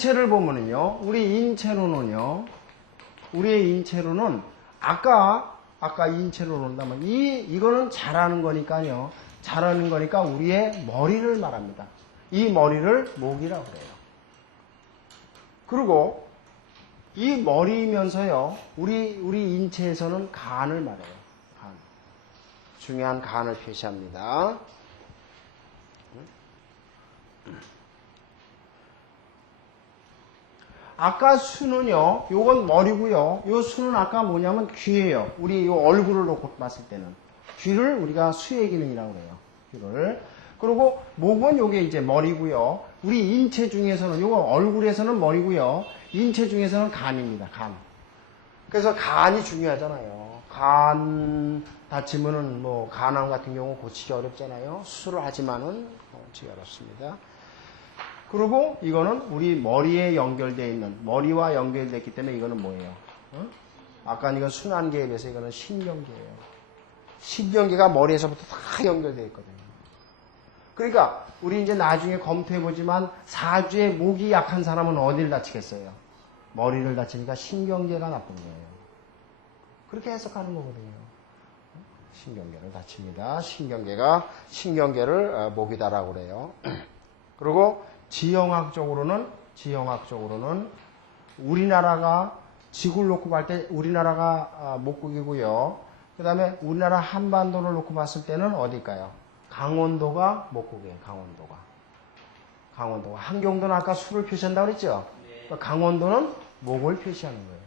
인체를 보면은요, 우리의 인체로는 아까 인체로 논다면 이거는 자라는 거니까요. 자라는 거니까 우리의 머리를 말합니다. 이 머리를 목이라고 그래요. 그리고 이 머리이면서요, 우리 인체에서는 간을 말해요. 간. 중요한 간을 표시합니다. 아까 수는요, 요건 머리고요. 요 수는 아까 뭐냐면 귀예요. 우리 요 얼굴을 놓고 봤을 때는. 귀를 우리가 수의 기능이라고 그래요. 귀를. 그리고 목은 요게 이제 머리고요. 우리 인체 중에서는, 요거 얼굴에서는 머리고요. 인체 중에서는 간입니다. 간. 그래서 간이 중요하잖아요. 간 다치면은 뭐 간암 같은 경우 고치기 어렵잖아요. 수술을 하지만은 고치기 어렵습니다. 그리고 이거는 우리 머리에 연결되어 있는, 머리와 연결됐기 때문에 이거는 뭐예요? 아까 이건 순환계에 비해서 이거는 신경계예요. 신경계가 머리에서부터 다 연결되어 있거든요. 그러니까 우리 이제 나중에 검토해보지만 사주에 목이 약한 사람은 어디를 다치겠어요? 머리를 다치니까 신경계가 나쁜 거예요. 그렇게 해석하는 거거든요. 신경계를 다칩니다. 신경계를 목이다라고 그래요. 그리고 지형학적으로는 우리나라가 지구를 놓고 볼 때 우리나라가 목국이고요. 그 다음에 우리나라 한반도를 놓고 봤을 때는 어딜까요? 강원도가 목국이에요. 강원도가. 한경도는 아까 수를 표시한다고 그랬죠? 그러니까 강원도는 목을 표시하는 거예요.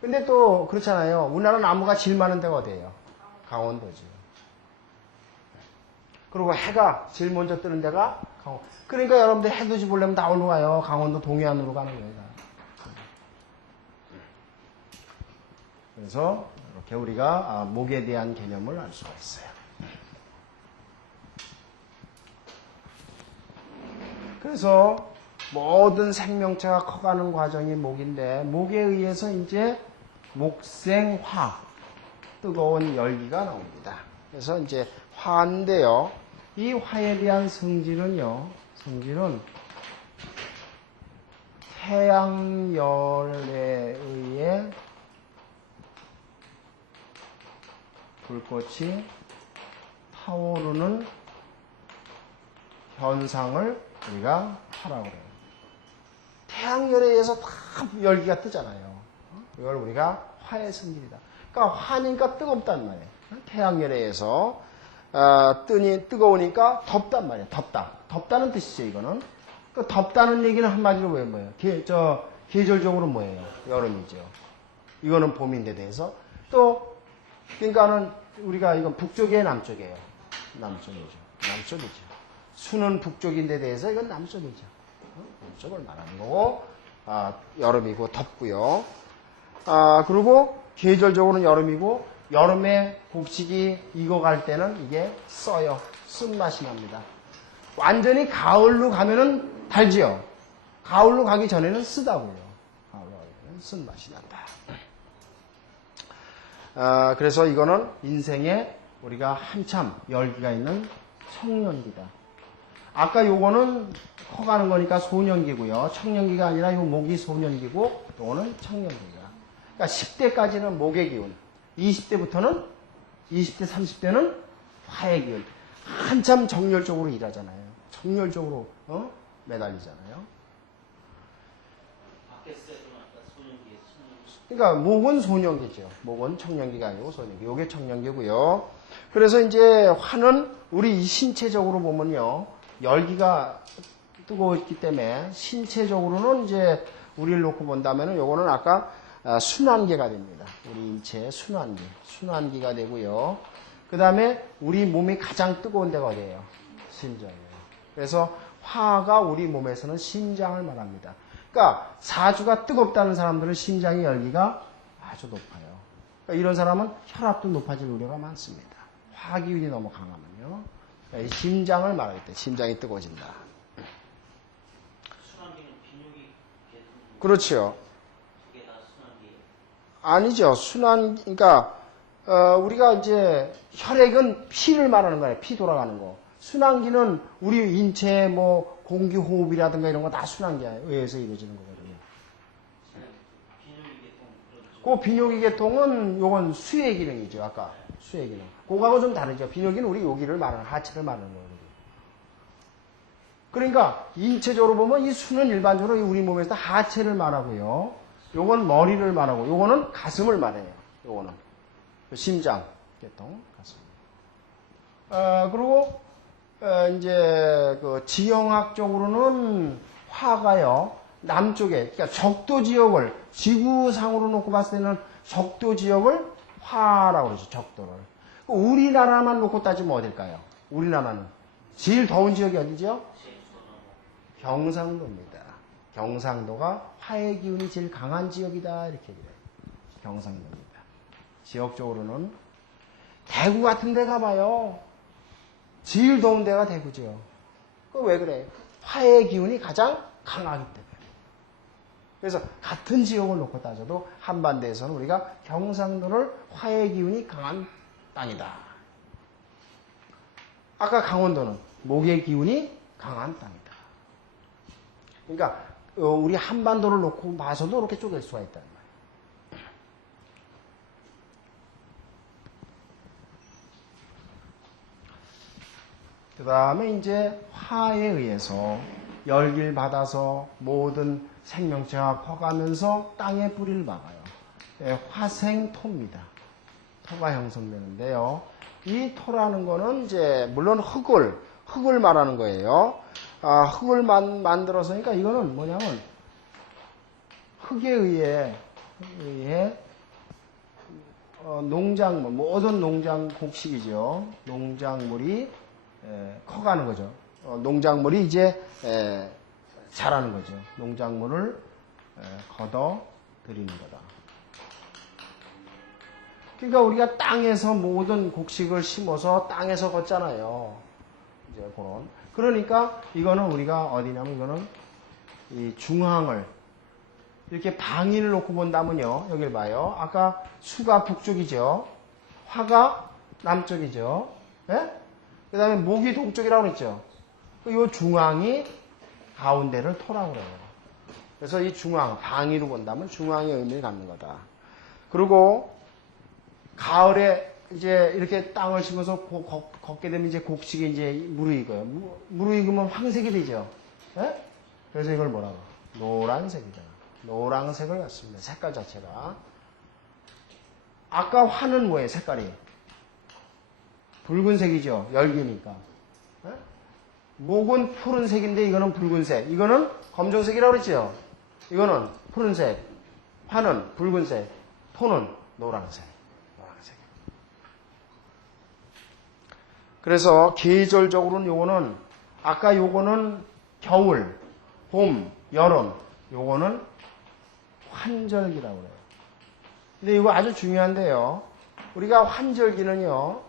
근데 또 그렇잖아요. 우리나라 나무가 제일 많은 데가 어디예요? 강원도죠. 그리고 해가 제일 먼저 뜨는 데가 강원도. 그러니까 여러분들 해돋이 보려면 다 어디로 가요? 강원도 동해안으로 가는 거예요. 그래서 이렇게 우리가 목에 대한 개념을 알 수가 있어요. 그래서 모든 생명체가 커가는 과정이 목인데, 목에 의해서 이제 목생화, 뜨거운 열기가 나옵니다. 그래서 이제 화인데요. 이 화에 대한 성질은 태양열에 의해 불꽃이 타오르는 현상을 우리가 화라고 해요. 태양열에 의해서 다 열기가 뜨잖아요. 이걸 우리가 화의 성질이다. 그러니까 화니까 뜨겁단 말이에요. 태양열에 의해서 뜨거우니까 덥단 말이에요. 덥다는 뜻이죠, 이거는. 그 덥다는 얘기는 한마디로 뭐예요? 계절적으로 뭐예요? 여름이죠. 이거는 봄인데 대해서. 또, 그러니까는 우리가 이건 북쪽이에요, 남쪽이에요? 남쪽이죠. 수는 북쪽인데 대해서 이건 남쪽이죠. 남쪽을 말하는 거고, 여름이고 덥고요. 그리고 계절적으로는 여름이고, 여름에 곡식이 익어갈 때는 이게 써요. 쓴맛이 납니다. 완전히 가을로 가면은 달지요. 가을로 가기 전에는 쓰다고요. 가을로 가기 전에는 쓴맛이 난다. 그래서 이거는 인생에 우리가 한참 열기가 있는 청년기다. 아까 요거는 커가는 거니까 소년기고요. 청년기가 아니라 요 목이 소년기고 요거는 청년기다. 그러니까 10대까지는 목의 기운, 20대, 30대는 화의 기운. 한참 정열적으로 일하잖아요. 정열적으로 매달리잖아요. 그러니까 목은 소년기죠. 목은 청년기가 아니고 소년기. 요게 청년기고요. 그래서 이제 화는 우리 신체적으로 보면요. 열기가 뜨거웠기 때문에 신체적으로는 이제 우리를 놓고 본다면은 요거는 아까 순환기가 됩니다. 우리 인체의 순환기가 되고요. 그 다음에 우리 몸이 가장 뜨거운 데가 어디예요? 심장이에요. 그래서 화가 우리 몸에서는 심장을 말합니다. 그러니까 사주가 뜨겁다는 사람들은 심장의 열기가 아주 높아요. 그러니까 이런 사람은 혈압도 높아질 우려가 많습니다. 화기운이 너무 강하면요. 그러니까 심장을 말할 때 심장이 뜨거워진다. 순환기는 비뇨기 그렇죠. 아니죠. 그러니까, 우리가 이제 혈액은 피를 말하는 거예요. 피 돌아가는 거. 순환기는 우리 인체 뭐 공기 호흡이라든가 이런 거 다 순환기에 의해서 이루어지는 거거든요. 그 비뇨기 계통은 요건 수의 기능이죠. 아까 수의 기능. 그거하고 좀 다르죠. 비뇨기는 우리 여기를 말하는 하체를 말하는 거거든요. 그러니까 인체적으로 보면 이 수는 일반적으로 우리 몸에서 하체를 말하고요. 요건 머리를 말하고 요거는 가슴을 말해요. 요거는 심장 계통 가슴. 그리고 이제 그 지형학적으로는 화가요. 남쪽에 그러니까 적도 지역을 지구상으로 놓고 봤을 때는 적도 지역을 화라고 그러죠. 적도를. 우리나라만 놓고 따지면 어딜까요? 우리나라는 제일 더운 지역이 어디죠? 경상도입니다. 경상도가 화의 기운이 제일 강한 지역이다 이렇게 얘기해요. 경상도입니다. 지역적으로는 대구 같은 데 가봐요. 제일 더운 데가 대구죠. 그 왜 그래? 화의 기운이 가장 강하기 때문에. 그래서 같은 지역을 놓고 따져도 한반도에서는 우리가 경상도를 화의 기운이 강한 땅이다. 아까 강원도는 목의 기운이 강한 땅이다. 그러니까 우리 한반도를 놓고 봐서도 이렇게 쪼갤 수가 있다는 말이에요. 그 다음에 이제 화에 의해서 열기를 받아서 모든 생명체가 커가면서 땅에 뿌리를 박아요. 화생토입니다. 토가 형성되는데요. 이 토라는 거는 이제 물론 흙을 말하는 거예요. 흙을 만들어서 그러니까 이거는 뭐냐면 흙에 의해 농작물, 모든 농장 곡식이죠. 농작물이 커가는 거죠. 농작물이 이제 자라는 거죠. 농작물을 걷어 들이는 거다. 그러니까 우리가 땅에서 모든 곡식을 심어서 땅에서 걷잖아요. 이제 그런. 그러니까 이거는 우리가 어디냐면 이거는 이 중앙을 이렇게 방위를 놓고 본다면요. 여길 봐요. 아까 수가 북쪽이죠. 화가 남쪽이죠. 예? 그 다음에 목이 동쪽이라고 그랬죠. 이 중앙이 가운데를 토라고 그래요. 그래서 이 중앙, 방위로 본다면 중앙의 의미를 갖는 거다. 그리고 가을에 이제 이렇게 땅을 심어서 걷게 되면 이제 곡식이 이제 무르익어요. 무르익으면 황색이 되죠. 예? 그래서 이걸 뭐라고? 노란색이다. 노란색을 갖습니다. 색깔 자체가. 아까 화는 뭐예요? 색깔이? 붉은색이죠. 열기니까. 예? 목은 푸른색인데 이거는 붉은색. 이거는 검정색이라고 그랬죠. 이거는 푸른색. 화는 붉은색. 토는 노란색. 그래서 계절적으로는 요거는 아까 요거는 겨울, 봄, 여름, 요거는 환절기라고 그래요. 근데 이거 아주 중요한데요. 우리가 환절기는요.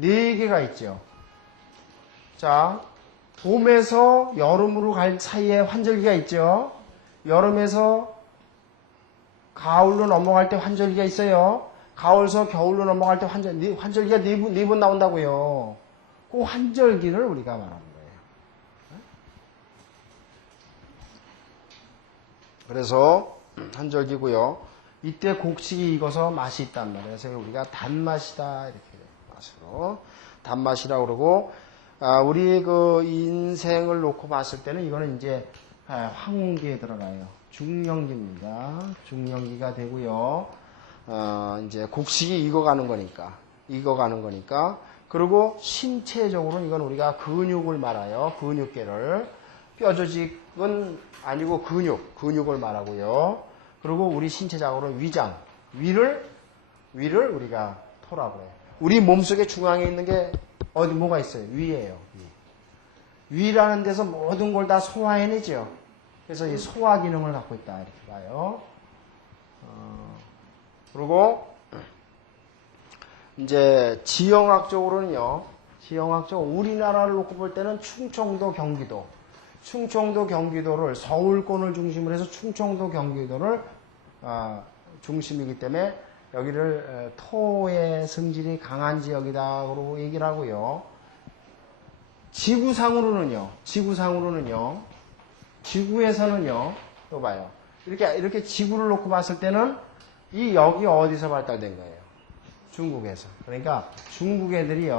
4개가 있죠. 자, 봄에서 여름으로 갈 사이에 환절기가 있죠. 여름에서 가을로 넘어갈 때 환절기가 있어요. 가을에서 겨울로 넘어갈 때 환절기가 4번 나온다고요. 그 환절기를 우리가 말하는 거예요. 그래서 환절기고요. 이때 곡식이 익어서 맛이 있단 말이에요. 그래서 우리가 단맛이다 이렇게 맛으로 단맛이라고 그러고 우리 그 인생을 놓고 봤을 때는 이거는 이제 황혼기에 들어가요. 중년기입니다. 중년기가 되고요. 이제 곡식이 익어가는 거니까. 그리고 신체적으로는 이건 우리가 근육을 말아요. 근육계를. 뼈조직은 아니고 근육을 말하고요. 그리고 우리 신체적으로 위장, 위를 우리가 토라고 해요. 우리 몸속에 중앙에 있는 게 뭐가 있어요? 위예요. 위라는 데서 모든 걸 다 소화해내죠. 그래서 이 소화 기능을 갖고 있다 이렇게 봐요. 그리고 이제 지형학적으로는요. 우리나라를 놓고 볼 때는 충청도, 경기도를 서울권을 중심으로 해서 충청도, 경기도를 중심이기 때문에 여기를 토의 성질이 강한 지역이다 그러고 얘기를 하고요. 지구상으로는요, 지구에서는요, 또 봐요. 이렇게 지구를 놓고 봤을 때는 여기 어디서 발달된 거예요? 중국에서. 그러니까 중국 애들이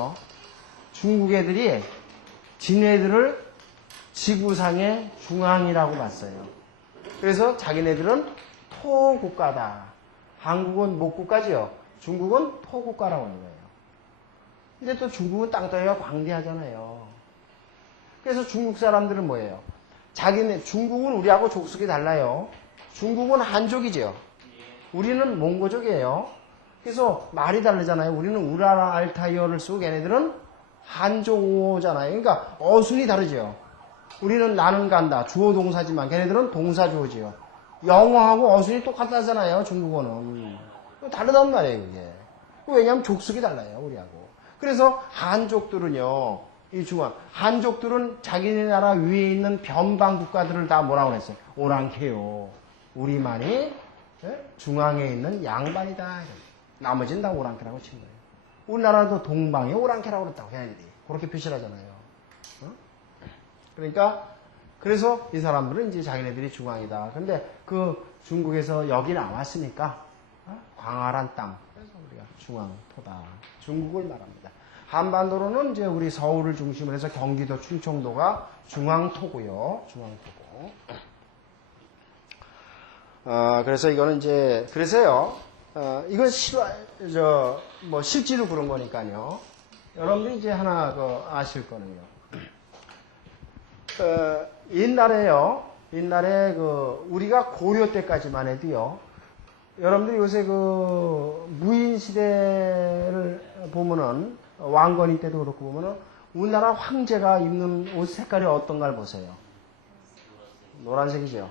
지네들을 지구상의 중앙이라고 봤어요. 그래서 자기네들은 토국가다. 한국은 목국가지요. 중국은 토국가라고 하는 거예요. 근데 또 중국은 땅덩이가 광대하잖아요. 그래서 중국 사람들은 뭐예요? 중국은 우리하고 족속이 달라요. 중국은 한족이죠. 우리는 몽고족이에요. 그래서 말이 다르잖아요. 우리는 우라라 알타이어를 쓰고 걔네들은 한족어잖아요. 그러니까 어순이 다르죠. 우리는 나는 간다. 주어 동사지만 걔네들은 동사 주어지요. 영어하고 어순이 똑같다잖아요. 중국어는. 다르단 말이에요. 그게. 왜냐하면 족속이 달라요. 우리하고. 그래서 한족들은요. 한족들은 자기네 나라 위에 있는 변방 국가들을 다 뭐라고 그랬어요? 오랑캐요. 우리만이 중앙에 있는 양반이다. 나머지는 다 오랑캐라고 친 거예요. 우리나라도 동방에 오랑캐라고 그랬다고 걔네들이. 그렇게 표시를 하잖아요. 그러니까 그래서 이 사람들은 이제 자기네들이 중앙이다. 근데 그 중국에서 여기 나왔으니까 광활한 땅. 그래서 우리가 중앙토다. 중국을 말합니다. 한반도로는 이제 우리 서울을 중심으로 해서 경기도, 충청도가 중앙토고요. 중앙토고. 그래서 이거는 이제 그래서요. 이건 실제로 그런 거니까요. 여러분들이 이제 하나 아실 거는요. 옛날에 우리가 고려 때까지만 해도요. 여러분들이 요새 무인 시대를 보면은 왕건이 때도 그렇고 보면은 우리나라 황제가 입는 옷 색깔이 어떤가를 보세요. 노란색이죠.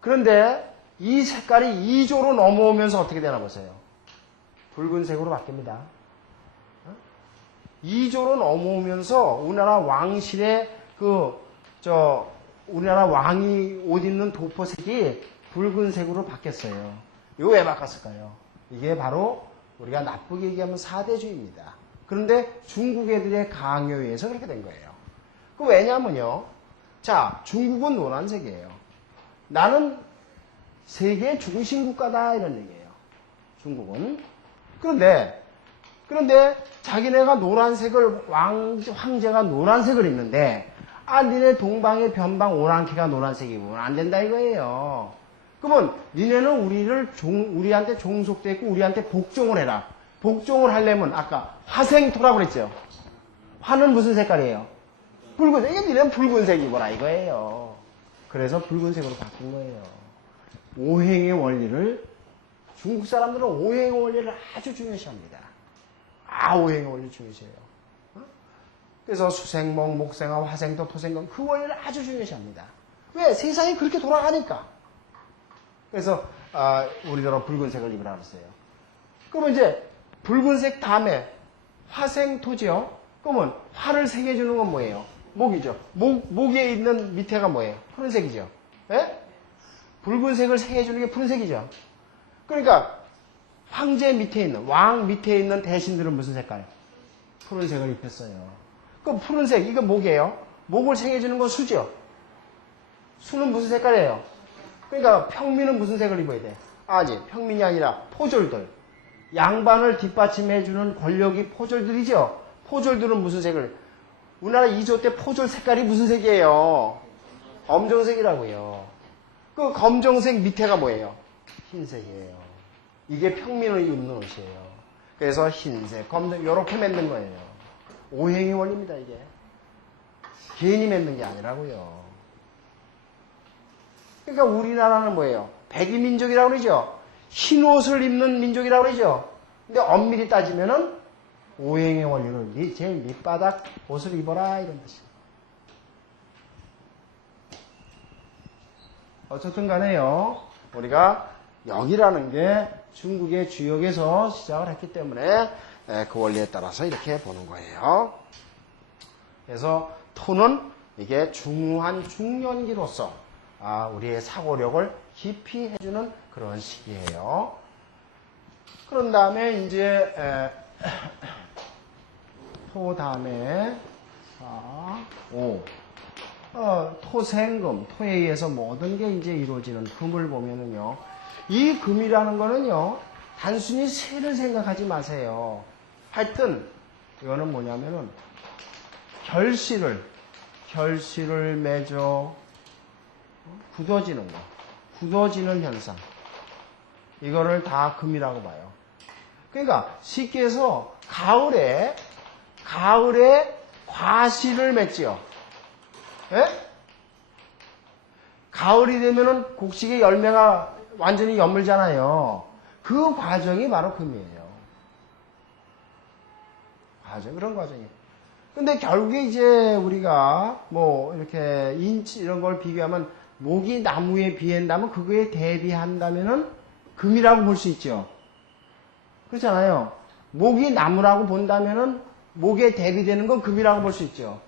그런데 이 색깔이 2조로 넘어오면서 어떻게 되나 보세요. 붉은색으로 바뀝니다. 2조로 넘어오면서 우리나라 왕실의 우리나라 왕이 옷 입는 도포색이 붉은색으로 바뀌었어요. 이거 왜 바꿨을까요? 이게 바로 우리가 나쁘게 얘기하면 사대주의입니다. 그런데 중국 애들의 강요에 의해서 그렇게 된 거예요. 왜냐면요. 자, 중국은 노란색이에요. 나는 세계의 중심 국가다 이런 얘기예요. 중국은. 그런데 자기네가 노란색을 황제가 노란색을 입는데 니네 동방의 변방 오랑캐가 노란색 입으면 안 된다 이거예요. 그러면 니네는 우리한테 종속돼 있고 우리한테 복종을 해라. 복종을 하려면 아까 화생토라고 그랬죠. 화는 무슨 색깔이에요? 붉은색. 이게 니네는 붉은색 입어라 이거예요. 그래서 붉은색으로 바뀐 거예요. 오행의 원리를 중국 사람들은 오행의 원리를 아주 중요시합니다. 오행의 원리 중요시해요. 그래서 수생목, 목생화, 화생토, 토생금 그 원리를 아주 중요시합니다. 왜? 세상이 그렇게 돌아가니까. 그래서 우리나라 붉은색을 입으라 그랬어요. 그러면 이제 붉은색 다음에 화생토죠. 그러면 화를 새겨주는 건 뭐예요? 목이죠. 목에 있는 밑에가 뭐예요? 푸른색이죠. 예? 붉은색을 새겨주는 게 푸른색이죠. 그러니까 황제 밑에 있는 왕 밑에 있는 대신들은 무슨 색깔? 푸른색을 입혔어요. 그럼 푸른색 이거 목이에요. 목을 새겨주는 건 수죠. 수는 무슨 색깔이에요? 그러니까 평민은 무슨 색을 입어야 돼? 아니 평민이 아니라 포졸들. 양반을 뒷받침해주는 권력이 포졸들이죠. 포졸들은 무슨 색을? 우리나라 2조 때 포졸 색깔이 무슨 색이에요? 검정색이라고요. 그 검정색 밑에가 뭐예요? 흰색이에요. 이게 평민을 입는 옷이에요. 그래서 흰색, 검정 이렇게 맺는 거예요. 오행의 원리입니다 이게. 괜히 맺는 게 아니라고요. 그러니까 우리나라는 뭐예요? 백이민족이라고 그러죠. 흰 옷을 입는 민족이라고 그러죠. 근데 엄밀히 따지면은 오행의 원리를 제일 밑바닥 옷을 입어라 이런 뜻이에요. 어쨌든 간에요. 우리가 여기라는 게 중국의 주역에서 시작을 했기 때문에 그 원리에 따라서 이렇게 보는 거예요. 그래서 토는 이게 중후한 중년기로서 우리의 사고력을 깊이 해주는 그런 시기예요. 그런 다음에 이제 토 다음에 4, 5. 토생금, 토에 의해서 모든 게 이제 이루어지는 금을 보면은요. 이 금이라는 거는요. 단순히 세를 생각하지 마세요. 하여튼, 이거는 뭐냐면은, 결실을 맺어 굳어지는 거. 굳어지는 현상. 이거를 다 금이라고 봐요. 그러니까 쉽게 해서 가을에 과실을 맺지요. 예? 가을이 되면은 곡식의 열매가 완전히 여물잖아요. 그 과정이 바로 금이에요. 그런 과정이에요. 근데 결국에 이제 우리가 뭐 이렇게 인치 이런 걸 비교하면 목이 나무에 비한다면 그거에 대비한다면은 금이라고 볼 수 있죠. 그렇잖아요. 목이 나무라고 본다면은 목에 대비되는 건 금이라고 볼 수 있죠.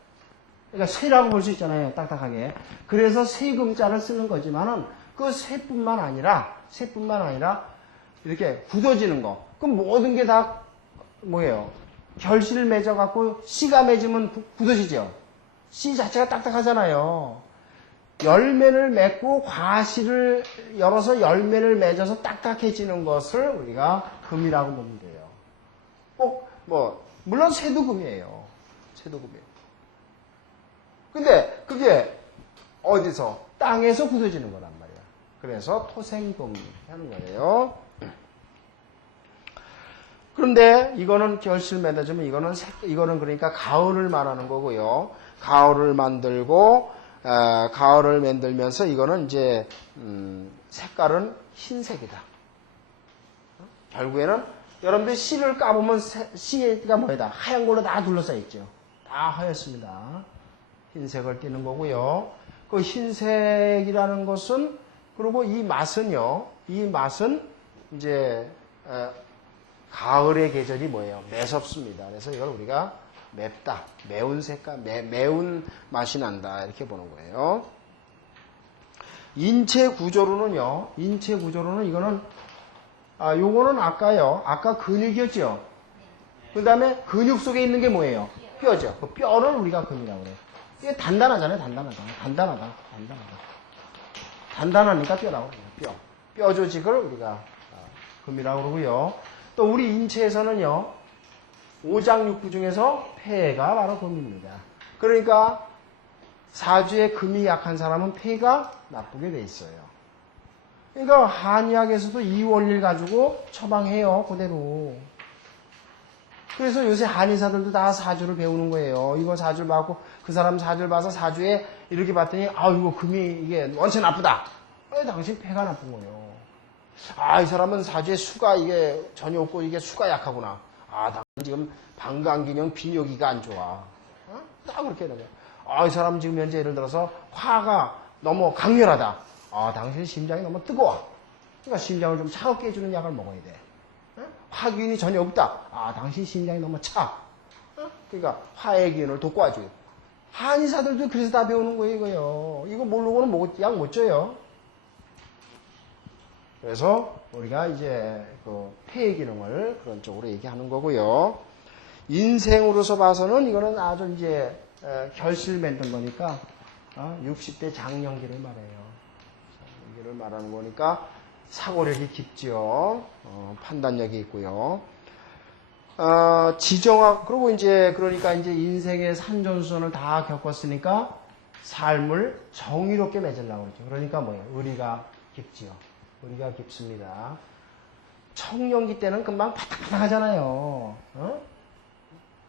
그러니까 쇠라고 볼 수 있잖아요. 딱딱하게. 그래서 세금자를 쓰는 거지만은 그 쇠뿐만 아니라 이렇게 굳어지는 거. 그럼 모든 게 다 뭐예요? 결실을 맺어갖고 씨가 맺으면 굳어지죠. 씨 자체가 딱딱하잖아요. 열매를 맺고 과실을 열어서 열매를 맺어서 딱딱해지는 것을 우리가 금이라고 보면 돼요. 꼭 물론 새도 금이에요. 근데 그게 어디서? 땅에서 굳어지는 거란 말이야. 그래서 토생금 하는 거예요. 그런데 이거는 결실 맺어주면 이거는 그러니까 가을을 말하는 거고요. 가을을 만들면서 이거는 이제 색깔은 흰색이다. 결국에는 여러분들 씨를 까보면 씨가 뭐다? 하얀 걸로 다 둘러싸여 있죠. 다 하였습니다. 흰색을 띠는 거고요. 그 흰색이라는 것은 그리고 이 맛은 이제 가을의 계절이 뭐예요? 매섭습니다. 그래서 이걸 우리가 맵다, 매운 색깔, 매운 맛이 난다 이렇게 보는 거예요. 인체 구조로는요. 이거는 요거는 아까 근육이었죠. 그 다음에 근육 속에 있는 게 뭐예요? 뼈죠. 그 뼈를 우리가 금이라고 그래요. 이게 단단하잖아요. 단단하니까 뼈라고 그래요. 뼈 조직을 우리가 금이라고 그러고요. 또 우리 인체에서는요. 오장육부 중에서 폐가 바로 금입니다. 그러니까 사주에 금이 약한 사람은 폐가 나쁘게 돼 있어요. 그러니까 한의학에서도 이 원리를 가지고 처방해요. 그대로. 그래서 요새 한의사들도 다 사주를 배우는 거예요. 이거 사주를 받고 그 사람 사주를 봐서 사주에 이렇게 봤더니 이거 금이 이게 원체 나쁘다. 당신 폐가 나쁜 거예요. 이 사람은 사주에 수가 이게 전혀 없고 이게 수가 약하구나. 당신 지금 방광기능 비뇨기가 안 좋아. 딱 그렇게 되죠. 이 사람 지금 현재 예를 들어서 화가 너무 강렬하다. 당신 심장이 너무 뜨거워. 그러니까 심장을 좀 차갑게 해주는 약을 먹어야 돼. 화기운이 전혀 없다. 당신 심장이 너무 차. 그러니까 화의 기운을 돋궈줘요. 한의사들도 그래서 다 배우는 거예요, 이거요. 이거 모르고는 약 못 줘요. 그래서 우리가 이제 그 폐의 기능을 그런 쪽으로 얘기하는 거고요. 인생으로서 봐서는 이거는 아주 이제 결실 맺는 거니까 60대 장년기를 말해요. 장년기를 말하는 거니까 사고력이 깊죠. 판단력이 있고요. 지정학 그리고 이제 그러니까 이제 인생의 산전수전을 다 겪었으니까 삶을 정의롭게 맺으려고 그러죠. 그러니까 뭐예요? 의리가 깊지요. 의리가 깊습니다. 청년기 때는 금방 바닥바닥 하잖아요.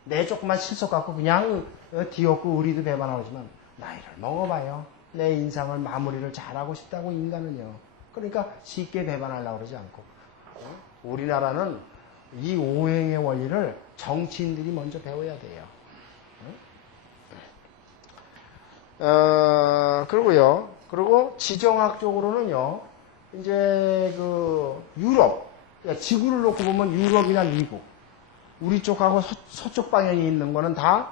내 조그만 실속 갖고 그냥 뒤엎고 의리도 배반하지만 나이를 먹어봐요. 내 인상을 마무리를 잘하고 싶다고 인간은요. 그러니까 쉽게 배반하려고 그러지 않고. 우리나라는 이 오행의 원리를 정치인들이 먼저 배워야 돼요. 그리고요. 그리고 지정학적으로는요. 이제 그 유럽, 그러니까 지구를 놓고 보면 유럽이나 미국, 우리 쪽하고 서쪽 방향에 있는 거는 다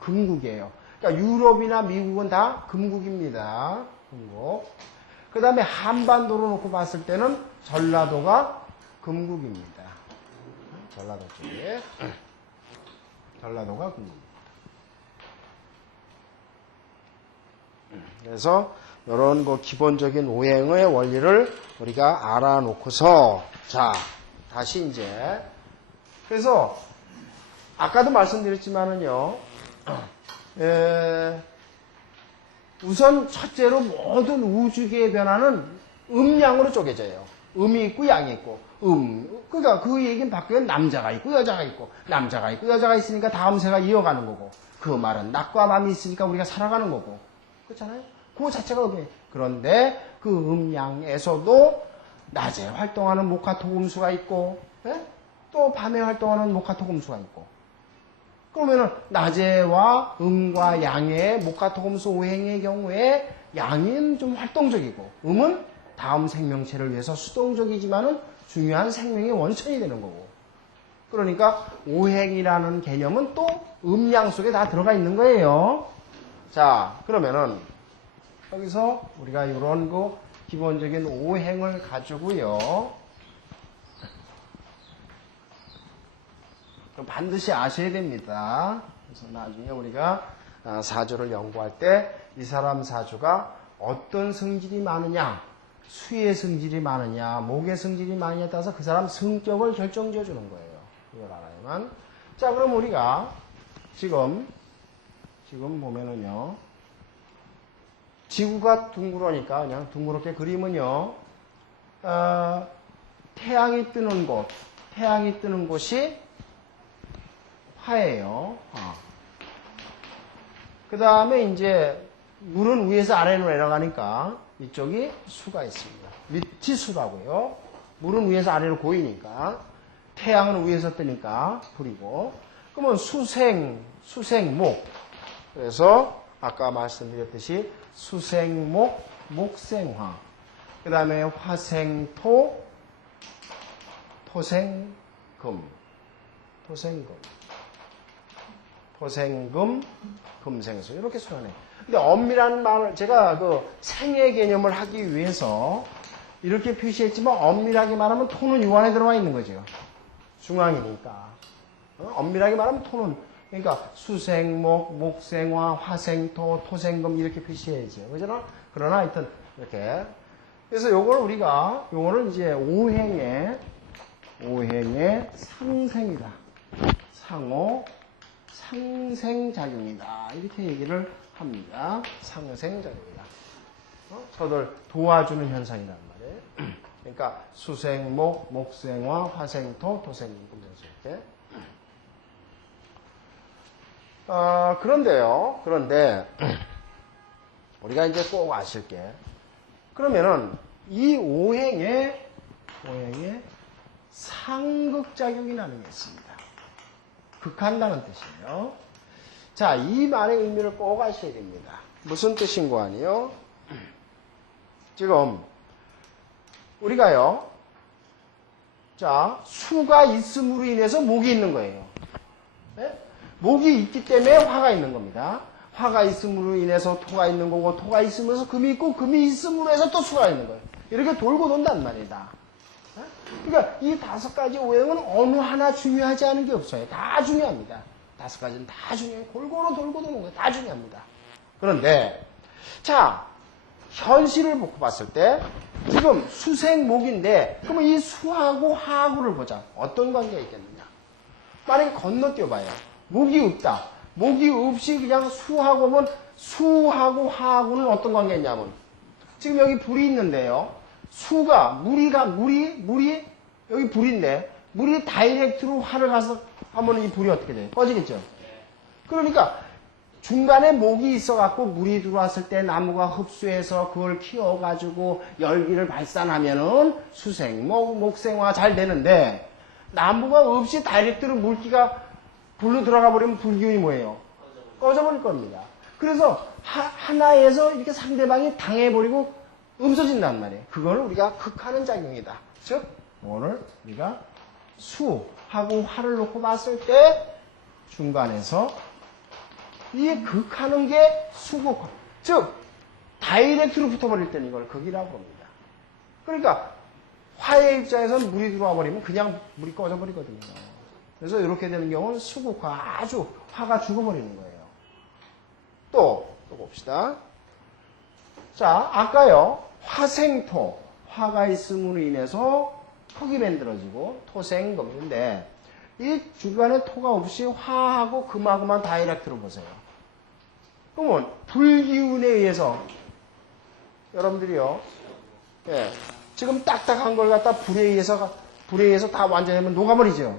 금국이에요. 그러니까 유럽이나 미국은 다 금국입니다. 금국. 그 다음에 한반도로 놓고 봤을 때는 전라도가 금국입니다. 전라도 쪽에. 전라도가 금국입니다. 그래서 이런 그 기본적인 오행의 원리를 우리가 알아놓고서 자 다시 이제 그래서 아까도 말씀드렸지만은요 우선 첫째로 모든 우주계의 변화는 음양으로 쪼개져요. 음이 있고 양이 있고 그러니까 그 얘기는 바뀌면 남자가 있고 여자가 있고 남자가 있고 여자가 있으니까 다음 세가 이어가는 거고 그 말은 낮과 밤이 있으니까 우리가 살아가는 거고 그렇잖아요. 그거 자체가 음이에요. 그런데 그 음양에서도 낮에 활동하는 목화토금수가 있고 또 밤에 활동하는 목화토금수가 있고 그러면은 낮에와 음과 양의 목화토금수 오행의 경우에 양은 좀 활동적이고 음은 다음 생명체를 위해서 수동적이지만은 중요한 생명의 원천이 되는 거고 그러니까 오행이라는 개념은 또 음양 속에 다 들어가 있는 거예요. 자 그러면은 여기서 우리가 이런 그 기본적인 오행을 가지고요 반드시 아셔야 됩니다. 그래서 나중에 우리가 사주를 연구할 때 이 사람 사주가 어떤 성질이 많으냐 수의 성질이 많으냐 목의 성질이 많으냐에 따라서 그 사람 성격을 결정지어 주는 거예요. 이걸 알아야만. 자 그럼 우리가 지금 보면은요 지구가 둥그러니까 그냥 둥그렇게 그리면요 태양이 뜨는 곳이 화예요. 그 다음에 이제 물은 위에서 아래로 내려가니까 이쪽이 수가 있습니다. 밑이 수라고요. 물은 위에서 아래로 고이니까 태양은 위에서 뜨니까 불이고 그러면 수생목 그래서 아까 말씀드렸듯이 수생목 목생화 그 다음에 화생토 토생금 금생수 이렇게 순환해요. 근데 엄밀한 말을 제가 그 생의 개념을 하기 위해서 이렇게 표시했지만 엄밀하게 말하면 토는 요 안에 들어와 있는 거죠. 중앙이니까. 엄밀하게 말하면 토는 그러니까 수생목, 목생화, 화생토, 토생금 이렇게 표시해야죠. 그러잖아. 그러나 하여튼 이렇게 그래서 요거는 이제 오행의 상생이다. 상생작용이다. 이렇게 얘기를 합니다. 상생작용이다. 서로 도와주는 현상이란 말이에요. 그러니까 수생목, 목생화, 화생토, 토생금 이렇게. 그런데 우리가 이제 꼭 아실 게 그러면은 이 오행에 상극작용이 나는 게 있습니다. 극한다는 뜻이에요. 자, 이 말의 의미를 꼭 아셔야 됩니다. 무슨 뜻인 거 아니에요? 지금 우리가요. 자, 수가 있음으로 인해서 목이 있는 거예요. 네? 목이 있기 때문에 화가 있는 겁니다. 화가 있음으로 인해서 토가 있는 거고 토가 있으면서 금이 있고 금이 있음으로 해서 또 수가 있는 거예요. 이렇게 돌고 돈단 말이다. 그러니까 이 5가지 오행은 어느 하나 중요하지 않은 게 없어요. 다 중요합니다. 5가지는 다 중요해요. 골고루 돌고 도는 거예요. 다 중요합니다. 그런데 자 현실을 놓고 봤을 때 지금 수생목인데 그러면 이 수하고 하하고를 보자. 어떤 관계가 있겠느냐. 만약에 건너뛰어봐요. 목이 없다. 목이 없이 그냥 수하고 보면 수하고 하하고는 어떤 관계가 있냐면 지금 여기 불이 있는데요. 물이 여기 불인데 물이 다이렉트로 화를 가서 하면 이 불이 어떻게 돼요? 꺼지겠죠? 그러니까 중간에 목이 있어갖고 물이 들어왔을 때 나무가 흡수해서 그걸 키워가지고 열기를 발산하면은 목생화 잘 되는데 나무가 없이 다이렉트로 물기가 불로 들어가 버리면 불기운이 뭐예요? 꺼져버릴 겁니다. 그래서 하나에서 이렇게 상대방이 당해버리고 없어진단 말이에요. 그걸 우리가 극하는 작용이다. 즉 오늘 우리가 수하고 화를 놓고 봤을 때 중간에서 이 극하는 게 수극화. 즉 다이렉트로 붙어버릴 때는 이걸 극이라고 합니다. 그러니까 화의 입장에서는 물이 들어와 버리면 그냥 물이 꺼져버리거든요. 그래서 이렇게 되는 경우는 수극화, 아주 화가 죽어버리는 거예요. 또 봅시다. 자, 아까요. 화생토. 화가 있음으로 인해서 흙이 만들어지고 토생금인데 이 중간에 토가 없이 화하고 금하고만 다이렉트로 보세요. 그러면 불기운에 의해서 여러분들이요. 예, 지금 딱딱한 걸 갖다 불에 의해서 다 완전히 녹아버리죠.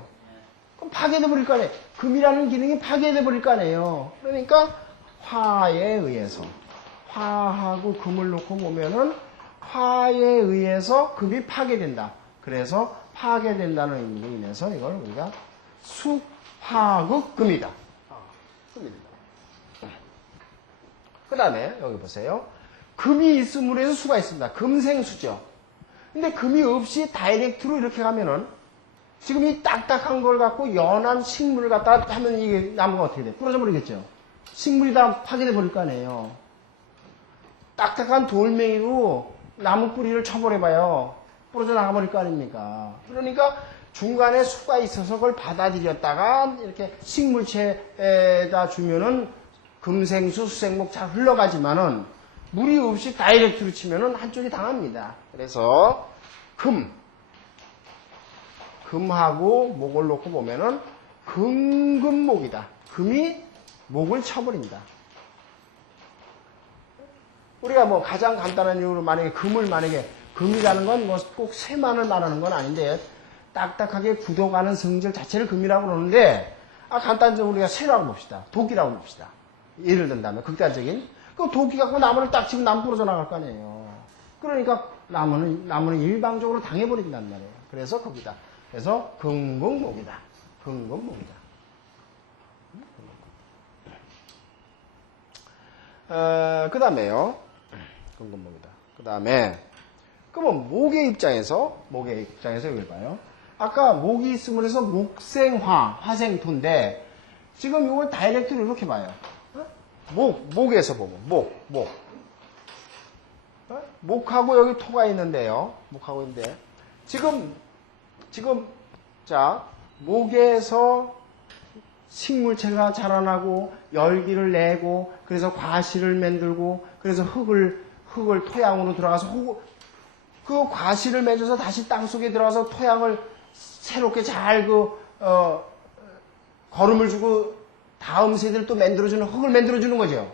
그럼 파괴돼 버릴 거 아니에요. 금이라는 기능이 파괴돼 버릴 거 아니에요. 그러니까 화에 의해서 화하고 금을 놓고 보면은 화에 의해서 금이 파괴된다. 그래서 파괴된다는 의미로 인해서 이걸 우리가 수화극금이다. 금입니다. 그 다음에 여기 보세요. 금이 있음으로 해서 수가 있습니다. 금생수죠. 근데 금이 없이 다이렉트로 이렇게 가면은 지금 이 딱딱한 걸 갖고 연한 식물을 갖다 하면 이게 나무가 어떻게 돼? 부러져 버리겠죠. 식물이 다 파괴돼 버릴 거 아니에요. 딱딱한 돌멩이로 나무 뿌리를 쳐버려봐요. 부러져 나가버릴 거 아닙니까? 그러니까 중간에 수가 있어서 그걸 받아들였다가 이렇게 식물체에다 주면은 금생수, 수생목 잘 흘러가지만은 물이 없이 다이렉트로 치면은 한쪽이 당합니다. 그래서 금하고 목을 놓고 보면은 금금목이다. 금이 목을 쳐버린다. 우리가 뭐 가장 간단한 이유로 만약에 금이라는 건 뭐 꼭 쇠만을 말하는 건 아닌데 딱딱하게 굳어가는 성질 자체를 금이라고 그러는데 간단적으로 우리가 쇠라고 봅시다. 도끼라고 봅시다. 예를 든다면 극단적인 그 도끼 갖고 나무를 딱 치면 나무 부러져 나갈 거 아니에요. 그러니까 나무는 일방적으로 당해버린단 말이에요. 그래서 거기다. 그래서 금금목이다. 금금목이다. 그 다음에요. 금금목이다. 그 다음에 그러면 목의 입장에서 여기 봐요. 아까 목이 있음으로 해서 목생화, 화생토인데 지금 이걸 다이렉트로 이렇게 봐요. 목에서 보면 목하고 여기 토가 있는데요. 목하고 있는데 지금 자 목에서 식물체가 자라나고 열기를 내고 그래서 과실을 만들고 그래서 흙을 토양으로 들어가서 그 과실을 맺어서 다시 땅 속에 들어가서 토양을 새롭게 잘 거름을 주고 다음 세대를 또 만들어주는 흙을 만들어주는 거죠.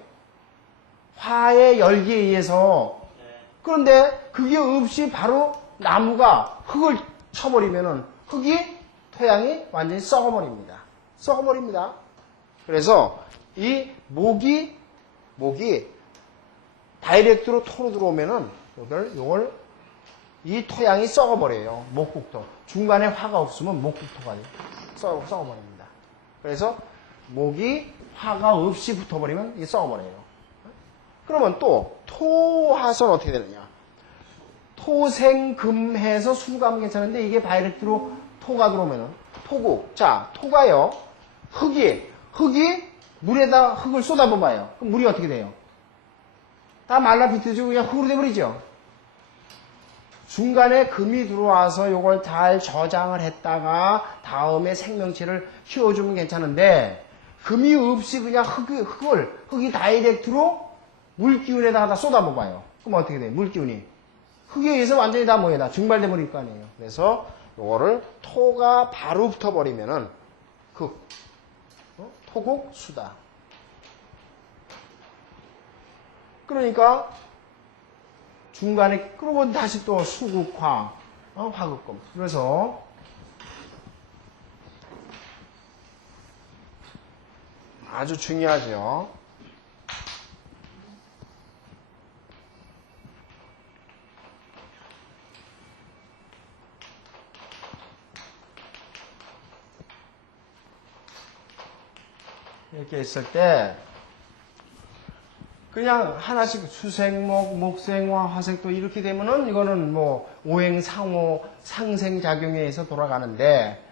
화의 열기에 의해서. 그런데 그게 없이 바로 나무가 흙을 쳐버리면은 흙이 토양이 완전히 썩어버립니다. 그래서 이 목이 다이렉트로 토로 들어오면은 요걸 이 토양이 썩어버려요. 목국토. 중간에 화가 없으면 목국토가 썩어버립니다. 그래서 목이 화가 없이 붙어버리면 이게 썩어버려요. 그러면 또 토화선 어떻게 되느냐? 토생금해서 수감 괜찮은데 이게 다이렉트로 토가 들어오면은 토국. 자, 토가요. 흙이 물에다 흙을 쏟아봐봐요. 그럼 물이 어떻게 돼요? 다 말라 비틀어지고 그냥 흙으로 돼버리죠. 중간에 금이 들어와서 이걸 잘 저장을 했다가 다음에 생명체를 키워주면 괜찮은데 금이 없이 그냥 흙이 다이렉트로 물기운에다가 다 쏟아봐봐요. 그럼 어떻게 돼요? 물기운이 흙에 의해서 완전히 다 뭐에다 증발돼 버릴 거 아니에요. 그래서 요거를 토가 바로 붙어버리면은 토국수다. 그러니까 중간에 그러고 다시 또 수국화, 화극금. 그래서 아주 중요하죠. 이렇게 있을 때 그냥 하나씩 수생목, 목생화, 화생토 이렇게 되면은 이거는 뭐 오행상호 상생작용에 의해서 돌아가는데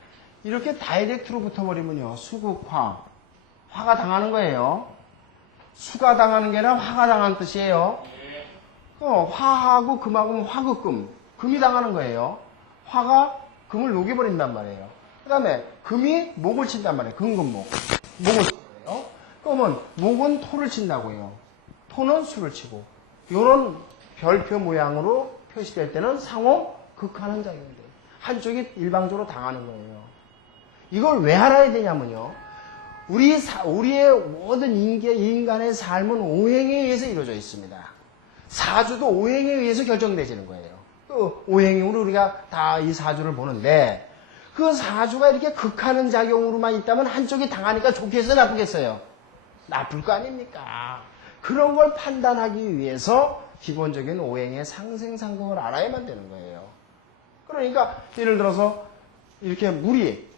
이렇게 다이렉트로 붙어버리면요. 수국화, 화가 당하는 거예요. 수가 당하는 게 아니라 화가 당하는 뜻이에요. 화하고 금하고 화극금, 금이 당하는 거예요. 화가 금을 녹여버린단 말이에요. 그 다음에 금이 목을 친단 말이에요. 금금목. 목을 치는 거예요. 그러면 목은 토를 친다고요. 토는 수를 치고 요런 별표 모양으로 표시될 때는 상호 극하는 작용이 돼요. 한쪽이 일방적으로 당하는 거예요. 이걸 왜 알아야 되냐면요. 우리의 모든 인간의 삶은 오행에 의해서 이루어져 있습니다. 사주도 오행에 의해서 결정되지는 거예요. 그 오행으로 우리가 다 이 사주를 보는데 그 사주가 이렇게 극하는 작용으로만 있다면 한쪽이 당하니까 좋겠어요, 나쁘겠어요? 나쁠 거 아닙니까? 그런 걸 판단하기 위해서 기본적인 오행의 상생상극을 알아야만 되는 거예요. 그러니까 예를 들어서 이렇게 물이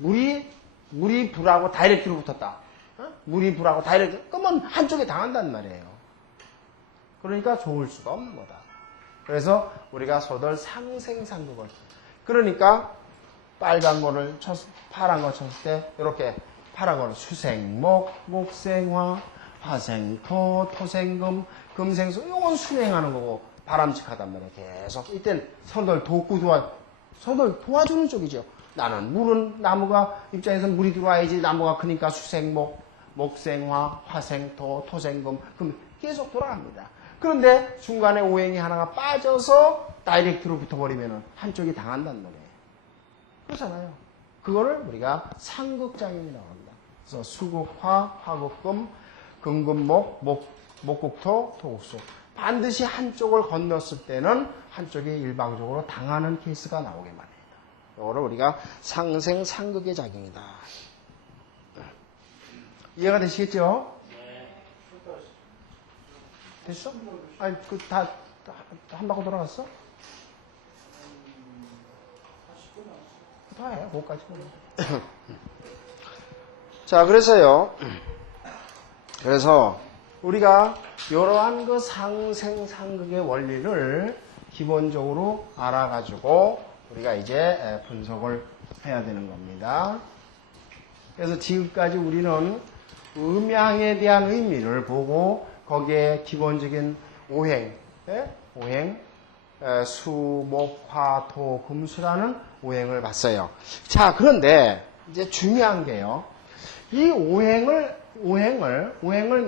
불하고 다이렉트로 붙었다. 물이 불하고 다이렉트, 그러면 한쪽에 당한단 말이에요. 그러니까 좋을 수가 없는 거다. 그래서 우리가 소설 상생상극을, 그러니까 빨간 거를 파란 거 쳤을 때 이렇게 파란 거를 수생목, 목생화, 화생토, 토생금, 금생수, 이건 순행하는 거고 바람직하단 말이에요. 계속 이땐 서들 도와주는 쪽이죠. 나는 물은 나무가 입장에서는 물이 들어와야지 나무가 크니까 수생목, 목생화, 화생토, 토생금, 금 계속 돌아갑니다. 그런데 중간에 오행이 하나가 빠져서 다이렉트로 붙어버리면 한쪽이 당한단 말이에요. 그렇잖아요. 그거를 우리가 상극작용이라고 합니다. 그래서 수극화, 화극금, 금금목, 목국토, 토국수. 반드시 한쪽을 건넜을 때는 한쪽이 일방적으로 당하는 케이스가 나오게 말입니다. 이거를 우리가 상생상극의 작용이다. 이해가 되시겠죠? 됐어? 아니, 한 바퀴 돌아갔어? 다 해, 그거까지는. 자, 그래서 우리가 이러한 그 상생상극의 원리를 기본적으로 알아가지고 우리가 이제 분석을 해야 되는 겁니다. 그래서 지금까지 우리는 음양에 대한 의미를 보고 거기에 기본적인 오행, 수, 목, 화, 토, 금수라는 오행을 봤어요. 자, 그런데 이제 중요한 게요. 이 오행을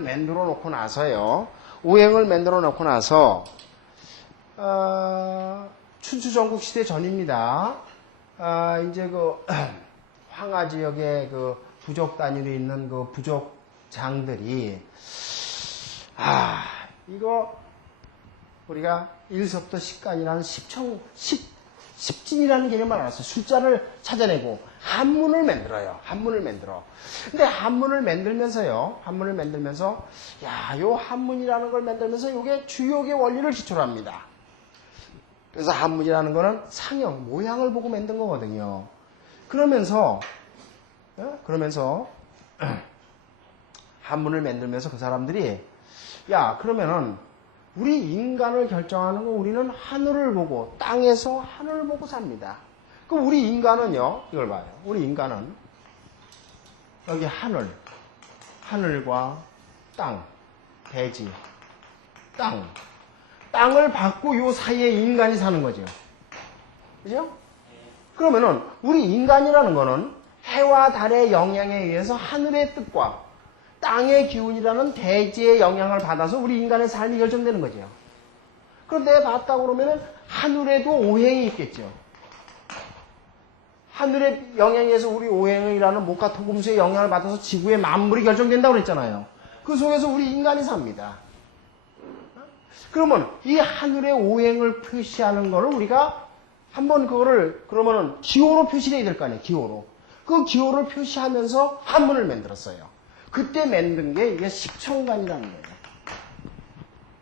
만들어 놓고 나서요. 오행을 만들어 놓고 나서 춘추전국 시대 전입니다. 이제 그 황하 지역의 그 부족 단위로 있는 그 부족장들이 이거 우리가 1서부터 10간이라는 10진이라는 개념을 알았어요. 숫자를 찾아내고 한문을 만들어요. 근데 한문을 만들면서 요 한문이라는 걸 만들면서 요게 주역의 원리를 기초로 합니다. 그래서 한문이라는 거는 상형, 모양을 보고 만든 거거든요. 그러면서 한문을 만들면서 그 사람들이 그러면은 우리 인간을 결정하는 거 우리는 하늘을 보고 땅에서 하늘을 보고 삽니다. 그럼 우리 인간은요, 이걸 봐요. 우리 인간은 여기 하늘과 땅, 대지, 땅을 받고 요 사이에 인간이 사는 거죠. 그죠? 그러면은 우리 인간이라는 거는 해와 달의 영향에 의해서 하늘의 뜻과 땅의 기운이라는 대지의 영향을 받아서 우리 인간의 삶이 결정되는 거죠. 그런데 봤다고 그러면은 하늘에도 오행이 있겠죠. 하늘의 영향에 의해서 우리 오행이라는 목화 토금수의 영향을 받아서 지구의 만물이 결정된다고 그랬잖아요. 그 속에서 우리 인간이 삽니다. 그러면 이 하늘의 오행을 표시하는 거를 우리가 한번 그러면은 기호로 표시해야 될 거 아니에요. 기호로. 그 기호를 표시하면서 한문을 만들었어요. 그때 만든 게 이게 십천간이라는 거예요.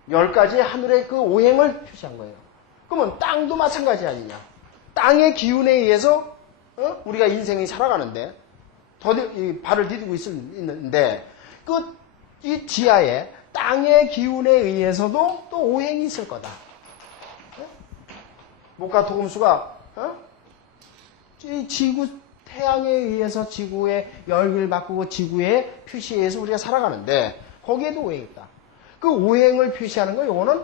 10가지 하늘의 그 오행을 표시한 거예요. 그러면 땅도 마찬가지 아니냐. 땅의 기운에 의해서 우리가 인생이 살아가는데 발을 디디고 있는데 이 지하에 땅의 기운에 의해서도 또 오행이 있을 거다. 목화 토금수가 이 지구 태양에 의해서 지구의 열기를 바꾸고 지구의 표시에 의해서 우리가 살아가는데 거기에도 오행이 있다. 그 오행을 표시하는 거 요거는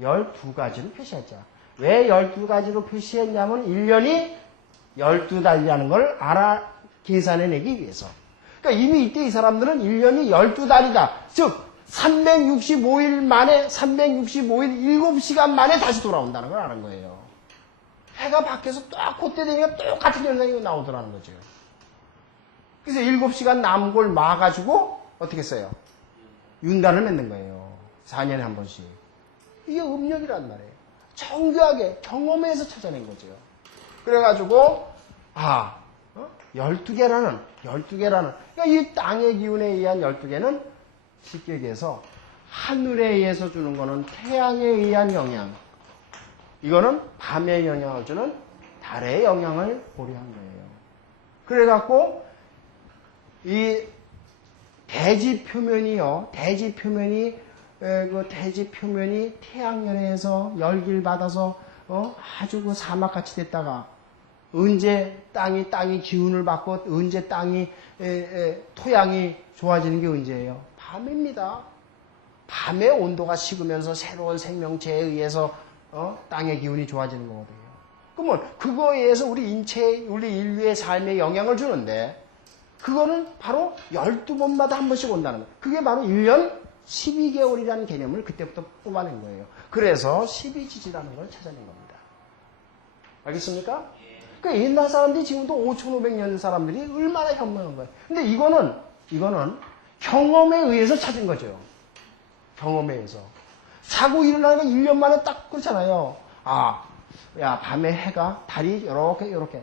12가지로 표시하자. 왜 12가지로 표시했냐면 1년이 12달이라는 걸 계산해내기 위해서. 그러니까 이미 이때 이 사람들은 1년이 12달이다. 즉 365일 만에, 365일 7시간 만에 다시 돌아온다는 걸 아는 거예요. 해가 밖에서 딱 그때 되면 똑같은 현상이 나오더라는 거죠. 그래서 7시간 남은 걸 마가지고 어떻게 써요? 윤단을 맺는 거예요. 4년에 한 번씩. 이게 음력이란 말이에요. 정교하게 경험에서 찾아낸 거죠. 그래가지고 12개라는 그러니까 이 땅의 기운에 의한 12개는 쉽게 얘기해서 하늘에 의해서 주는 거는 태양에 의한 영향, 이거는 밤에 영향을 주는 달의 영향을 고려한 거예요. 그래갖고 이 대지 표면이요, 대지 표면이 태양열에서 열기를 받아서 아주 그 사막같이 됐다가 언제 땅이 기운을 받고 언제 토양이 좋아지는 게 언제예요? 밤입니다. 밤에 온도가 식으면서 새로운 생명체에 의해서 땅의 기운이 좋아지는 거거든요. 그러면 그거에 의해서 우리 인류의 삶에 영향을 주는데 그거는 바로 12번마다 한 번씩 온다는 거예요. 그게 바로 1년 12개월이라는 개념을 그때부터 뽑아낸 거예요. 그래서 12지지라는 걸 찾아낸 겁니다. 알겠습니까? 그러니까 옛날 사람들이 지금도 5,500년 사람들이 얼마나 현명한 거예요. 근데 이거는 경험에 의해서 찾은 거죠. 경험에 의해서. 자고 일어나는 거 1년 만에 딱 그렇잖아요. 밤에 달이 이렇게.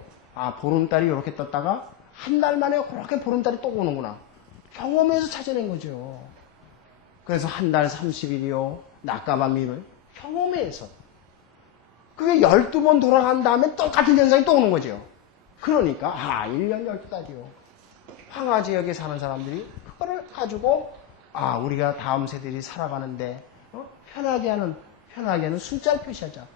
보름달이 이렇게 떴다가 한 달 만에 그렇게 보름달이 또 오는구나. 경험에서 찾아낸 거죠. 그래서 한 달 30일이요. 낮과 밤을 경험에서. 그게 12번 돌아간 다음에 똑같은 현상이 또 오는 거죠. 그러니까 1년 12달이요. 황하 지역에 사는 사람들이 그거를 가지고 우리가 다음 세대들이 살아가는데 편하게 하는 숫자를 표시하자.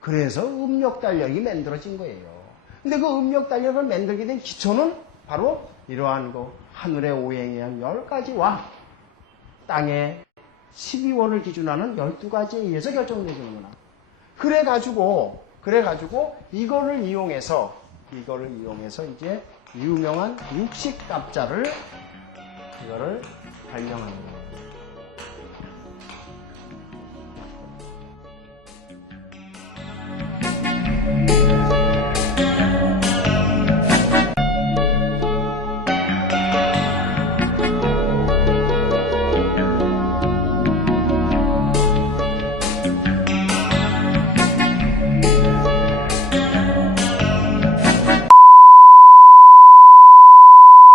그래서 음력달력이 만들어진 거예요. 근데 그 음력달력을 만들게 된 기초는 바로 이러한 하늘의 오행에 의한 10가지와 땅의 12원을 기준하는 12가지에 의해서 결정되는구나. 그래가지고 이거를 이용해서 이제 유명한 육식갑자를 이거를 발명한 거예요.